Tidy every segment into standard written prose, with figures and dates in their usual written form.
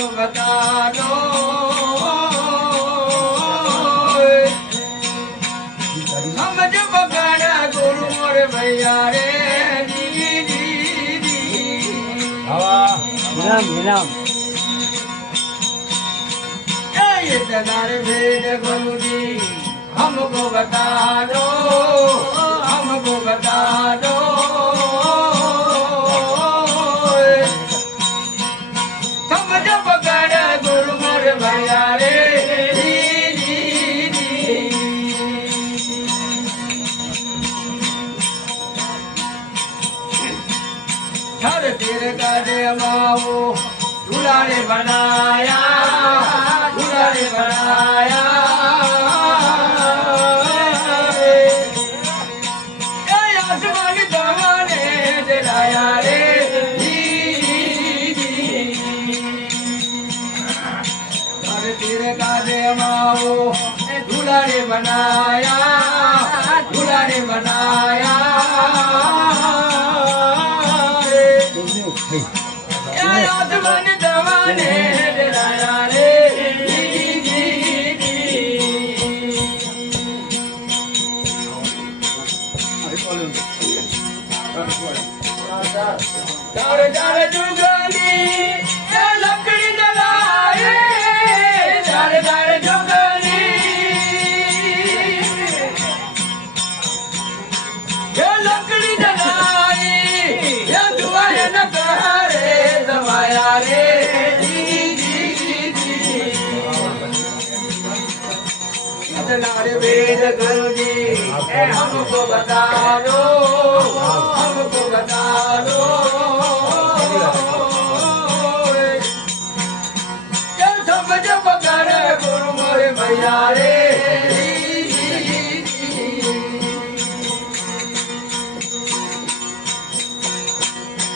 हमको बता दो हम जब बगाड़ा गुरु मोरे भैया रे ये दगार भेद गुरु जी हमको बता दो हमको बता दो समझ पकड़ गुरु मोरे भैया रे हर तीर का दे माओ दुलारे बनाया दुलारे बनाया आसमान दवाने दिलाया रे हर तीर का दे माओ दुलारे बनाया दुलारे बनाया आसमान दवाने दिलाया रे dar dar जुगनी ये लकड़ी जलाए dar dar जुगनी ये लकड़ी जलाए ये दुआरे न करे दवाया रे नारे वेद गुरु जी हमको बता दो हमको बता दो ये समझ पकड़ गुरु मोरे भैया रे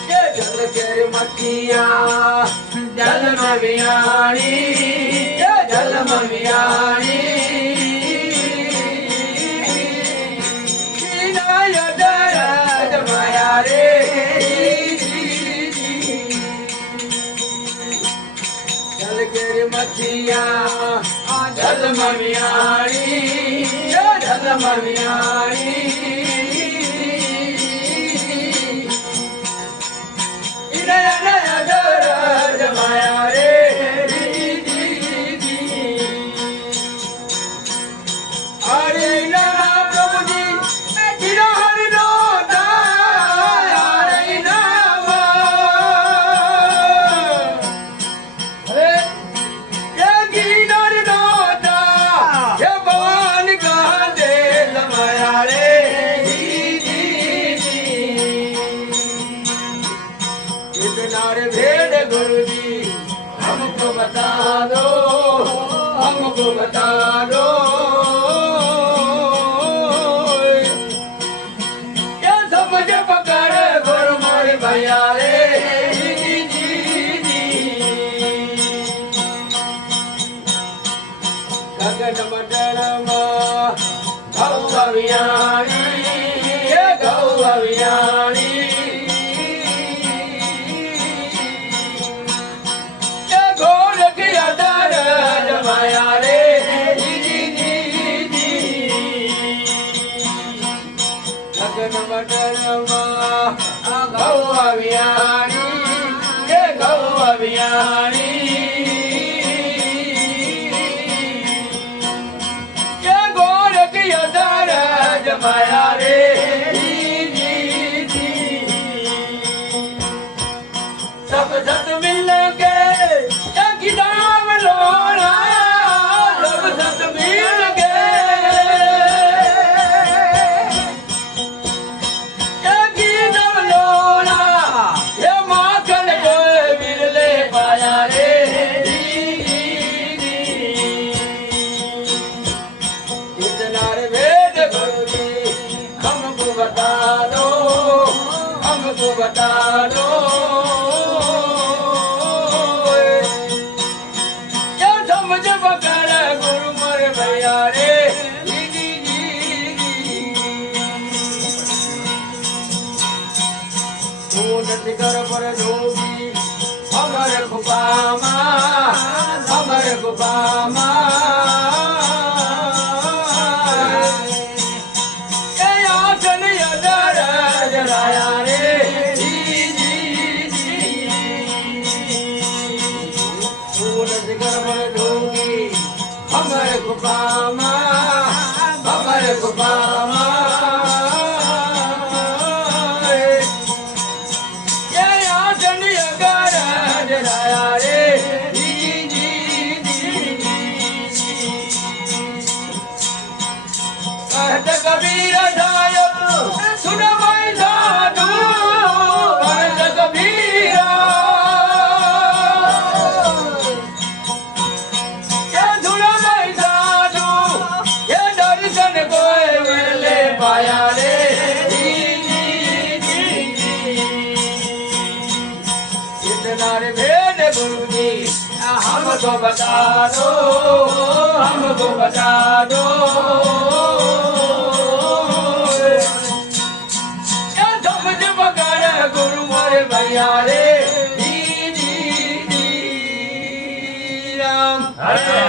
ये जल के मछिया जल में वियाणी ये जल में वियाणी जल के मछिया जल ममियाणी जल ममियाणी जमाया रे हरे नाम प्रभु जी गिरा हरि रोता हरे नाम हरे ये गिरा हरि रोता ये भगवान का दे जमाया रे इतना रे भेद गुरु जी हमको बता दो हमको बता दो भैया रे गगन मंडल गौ अभियानी ये गौ अभियानी ये घोर की अदर जमाया रे गगन मंडल गौ अभियानी ये गौ अभियानी ये गोर की अदर जमाया रे सब सत मिल के किताब लोना सब सत मिल के बता दो क्या समझ पकड़ गुरु मोरे भैया रे कर पर जोगी हमर कुपामा हमर कुपामा ए आसन अदर जराया रे सूरज गर्भ ढोगी हमर कुपामा हमर कुपामा कबीर साहिब सुन भाई साधु भरत कबीरा ये सुन भाई साधु ये दर्शन कोई मिले पाया रे इतना रे भेद गुरु जी हमको बता दो हमको बता दो गुरु मोरे भैया रे दी राम हरे